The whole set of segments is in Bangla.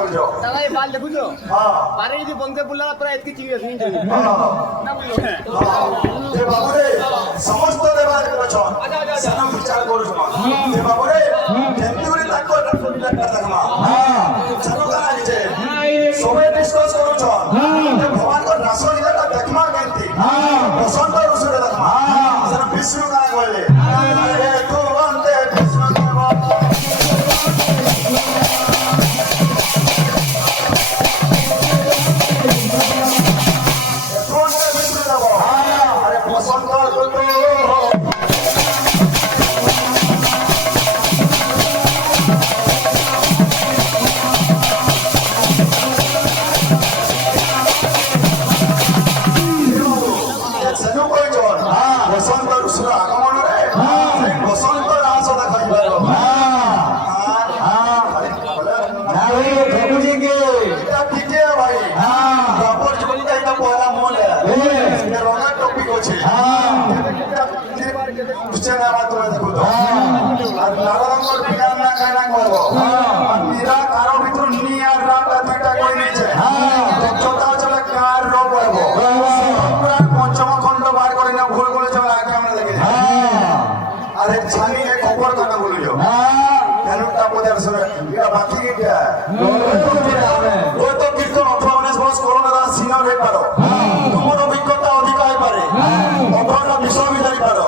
করছো দাদা এই বাল দেখুছো হ্যাঁ পারে যদি বন্ধে বললা প্রায় এতকি চিড়ি আছে না বললো যে বাবুরে সমস্ত দেবার করছো সেটা বিচার করছো যে বাবুরে কেমনি করে তাকো একটা দেখমা জানো কানা যে সবে ডিসকাস করছো যে ভগবানর রাসলীলাটা দেখমা কেমতি বসন্ত ঋতুরে দেখমা সেটা বিষ্ণু কানা কইলে আরে তো বন্দে বিষ্ণু দেব বসন্ত ঋতু বসন্ত ঋতুর আগমନରେ বসন্ত রাস দেখাইবার এটা ঠিকই ভাই বাপর জীবনটা এটা পয়লা মনে এটা রঙের টপিক আছে বুঝছেন আমার তোমরা দেখো তো আর লাল রঙের বিজ্ঞান না কায়না করবো আর মীরা কারো ভিতর নিয়ে আর রাত দুইটা করে নিয়েছে ছোটা চলে কার রোগ করবো পঞ্চম খণ্ড বার করে না ভুল করে চলে আগে আমরা দেখেছি আর এক ছানি এক খবর কথা বলিও কেনটা বোঝার শুনে এটা বাকি কিটা ওই তো কীর্তন 18-19 বছর করোনা দ্বারা সিনার হয়ে পারো তোমার অভিজ্ঞতা অধিক হয়ে পারে অপরাধ বিষয় বিদারি পারো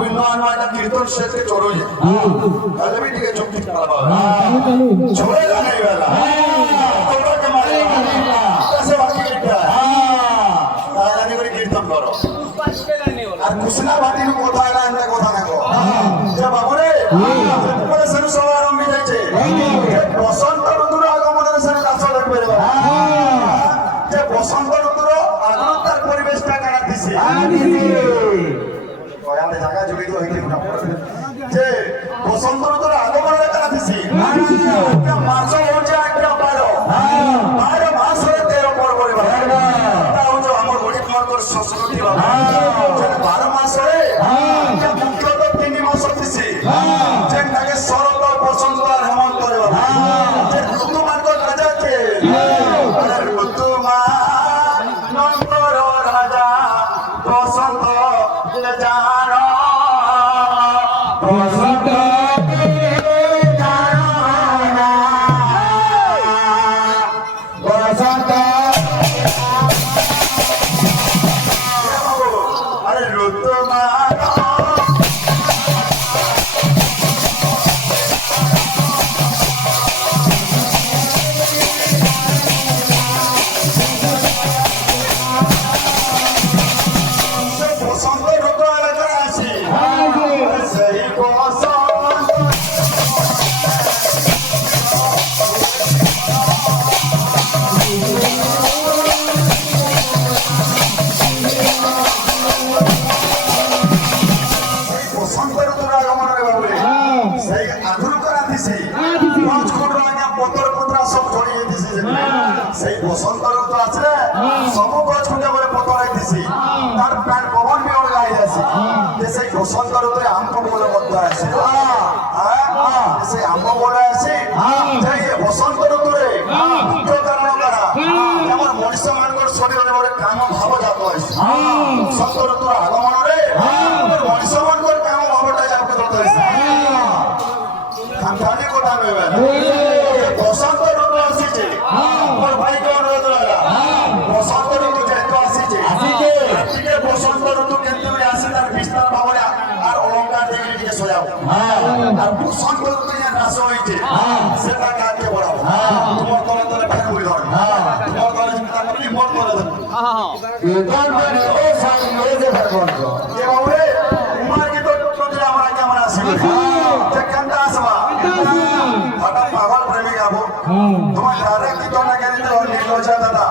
ওই নয় নয়টা কীর্তন শেষকে চড়ো তাহলে বি দিকে চোখ ঠিক পারবা ছড়ে জানে বেলা তোমরাকে মারে কাছে বাকি কিটা তাহলে করে কীর্তন করো আর কুসনা বাটির কথা না এমন কথা না গো যে বাবুরে পরে শুরু সব আরম্ভ হয়েছে বসন্ত ঋতুর আগমনের সাথে কাজ দেখবে যে বসন্ত ঋতুর আগমনের পরিবেশটা কাটা দিছে আমি জায়গা জড়িত হইতে না যে বসন্ত ঋতুর আগমনের কাটা দিছে মাস হচ্ছে একটা 12 মাস হয়ে 13 পর পরে আমার গরিব মার্গর সংস্কৃতি 12 মাস হয়ে মুখ্যত 3 মাস দিছে যে তাকে শরৎ বসন্ত আর হেমন্ত রে যে ঋতু মার্গর রাজা কে ঋতু মার্গর রাজা বসন্ত জানো বসন্ত সেই বসন্ত ঋতু আছে সবু গছ খুঁটে বলে পতরাই দিছি তার প্যান্ট পবন বি ওড়াই আছে যে সেই বসন্ত ঋতুরে আম্ব বলে মধ্য আছে সেই আম্ব বলে আছে যে বসন্ত ঋতুরে মুখ্য কারণ কারা আমার মনুষ্য মানকর শরীরে বলে কাম ভাব জাত আছে বসন্ত ঋতুর আগমନରେ মনুষ্য মানকর কাম ভাবটা জাত আছে খালি কথা নেবে বসন্ত ঋতু আসিছে আমার ভাইকে অনুরোধ লাগা বসন্ত ঋতু যেহেতু আসিছে ঠিক বসন্ত ঋতু কেন্দ্র আসে তার বিস্তার ভাবে আর অলঙ্কার দেখে দিকে সজাব আর বসন্ত ঋতু যে নাশ হয়েছে সেটা কাকে বলাবো তোমার তলে তলে ফের বই ধর তোমার তলে চিন্তা করলি মন করে দেবো যে বাবুরে তোমার কি তো আমরা কেমন আসবে যে কেমন আসবা হঠাৎ পাগল প্রেমী যাবো তোমার যারা কি তো না কেন নির্লজ্জা দাদা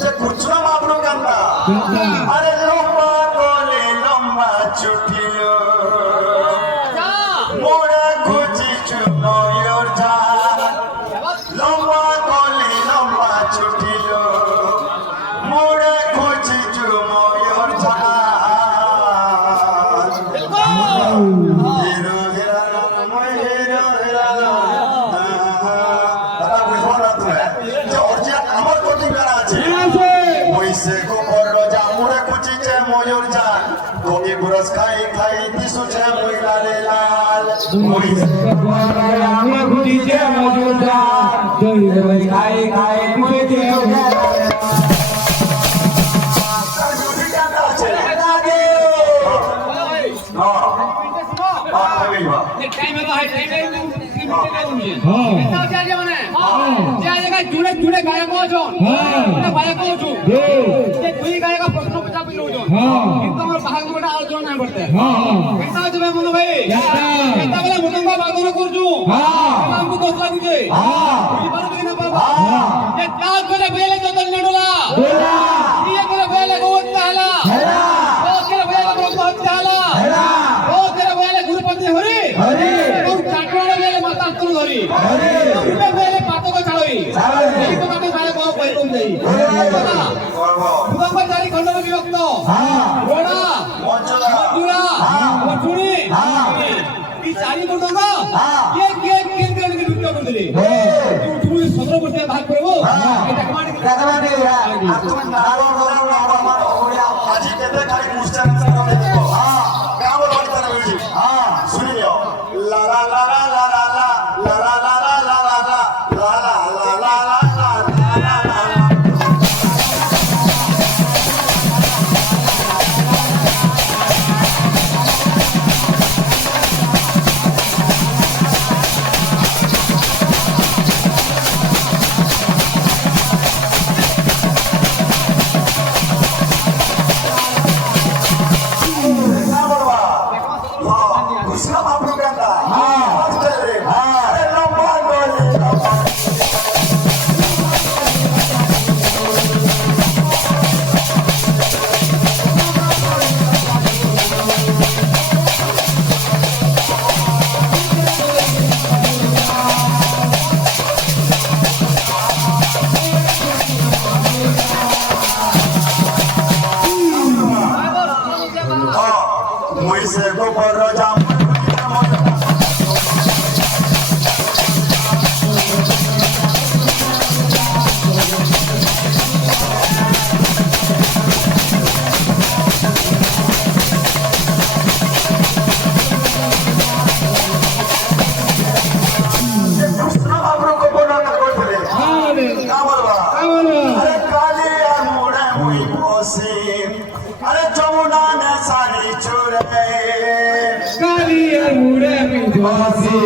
যে কুচলাম আপনার কান্না আরে লম্বা গলে লম্বা চুটিল মোড়া খুঁজি চুনয়র ঝা লম্বা গলে লম্বা চুটিল মোড়া খুঁজি চুনয়র ঝা হিরো হিরা মুই আমি ঘুরিছে মজুদা দই দই খাই খাই মুইতে যদি কেন আছে লাগে না বাবা গইবা टाइम है तो हाई टाइम है হ্যাঁ এটা হচ্ছে যে মানে যে জায়গায় জুড়ে জুড়ে গায়ক ওজন ওটা গায়ক ওজন যে দুই গায়ক প্রশ্ন পচাপি ওজন কিন্তু আমার ভাগ মোটা আলোচনা নাই করতে এটা হচ্ছে মনে ভাই এটা বলে মতঙ্গ বাদন করছু আমকু কষ্ট লাগুছে বুঝি পারবে না বাবা যে কাজ করে বেলে যত নেডলা ইয়ে করে বেলে গোত্তা হলা ও করে বেলে ব্রহ্ম হত্যা হলা ও করে বেলে গুরুপতি হরি এবং চাটুয়ালা বেলে মাতা তুল ধরি উঠে বেলে পাতক ছাড়ই এই তো কাটে গায়ক ও কই কম যাই করবো ভূতঙ্গ চারি খণ্ডে বিভক্ত রোড়া মঞ্চলা মজুরা মজুরি এই চারি ভূতঙ্গ কে বিভক্ত করে দিলি তুমি 17 বছরে ভাগ করব এটা কমান্ড কাদামানে আর তুমি নারো নারো নারো আমার ওড়িয়া আজি কেতে খালি মুস্তান করে দেব হ্যাঁ কাম বলতে রইছি হ্যাঁ শুনিও লা লা লা লা লা লা লা লা লা লা লা লা লা লা লা লা লা Busca uma propaganda. Não muy seco por roja. अरे जमुना ने सारी चुरे কালিয়া মুড়ে বিধবাসী